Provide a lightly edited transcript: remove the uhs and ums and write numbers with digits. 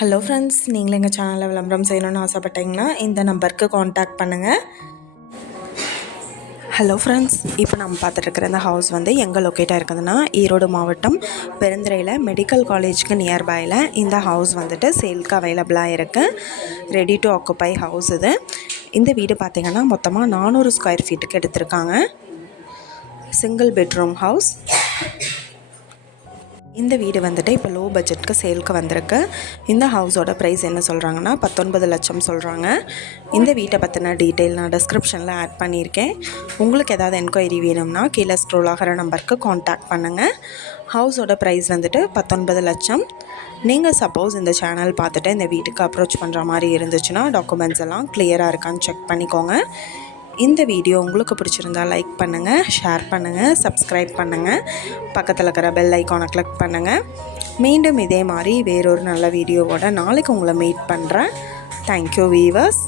Hello friends, நீங்களும் எங்கள் சேனலில் விளம்பரம் செய்யணும்னு ஆசைப்பட்டீங்கன்னா இந்த நம்பருக்கு காண்டாக்ட் பண்ணுங்கள். ஹலோ ஃப்ரெண்ட்ஸ், இப்போ நம்ம பார்த்துட்ருக்கிற இந்த ஹவுஸ் வந்து எங்கே லொக்கேட்டாக இருக்குதுன்னா ஈரோடு மாவட்டம் பெருந்துறையில் மெடிக்கல் காலேஜுக்கு நியர்பையில் இந்த ஹவுஸ் வந்துட்டு சேல்க்கு அவைலபிளாக இருக்குது. ரெடி டு ஆக்குப்பை ஹவுஸ் இது. இந்த வீடு பார்த்திங்கன்னா மொத்தமாக 400 ஸ்கொயர் ஃபீட்டுக்கு எடுத்திருக்காங்க. Single bedroom house. இந்த வீடு வந்துட்டு இப்போ லோ பட்ஜெட்டுக்கு சேலுக்கு வந்திருக்கு. இந்த ஹவுஸோட ப்ரைஸ் என்ன சொல்கிறாங்கன்னா 19 லட்சம் சொல்கிறாங்க. இந்த வீட்டை பற்றின டீட்டெயில் நான் டிஸ்கிரிப்ஷனில் ஆட் பண்ணியிருக்கேன். உங்களுக்கு ஏதாவது என்கொயரி வேணும்னா கீழே ஸ்க்ரோல் ஆகிற நம்பருக்கு காண்டாக்ட் பண்ணுங்கள். ஹவுஸோட ப்ரைஸ் வந்துட்டு 19 லட்சம். நீங்கள் சப்போஸ் இந்த சேனல் பார்த்துட்டு இந்த வீட்டுக்கு அப்ரோச் பண்ணுற மாதிரி இருந்துச்சுன்னா டாக்குமெண்ட்ஸ் எல்லாம் கிளியராக இருக்கான்னு செக் பண்ணிக்கோங்க. இந்த வீடியோ உங்களுக்கு பிடிச்சிருந்தால் லைக் பண்ணுங்கள், ஷேர் பண்ணுங்கள், சப்ஸ்கிரைப் பண்ணுங்கள், பக்கத்தில் இருக்கிற பெல் ஐக்கானை கிளிக் பண்ணுங்கள். மீண்டும் இதே மாதிரி வேறொரு நல்ல வீடியோவோட நாளைக்கு உங்களை மீட் பண்ணுறேன். Thank you viewers.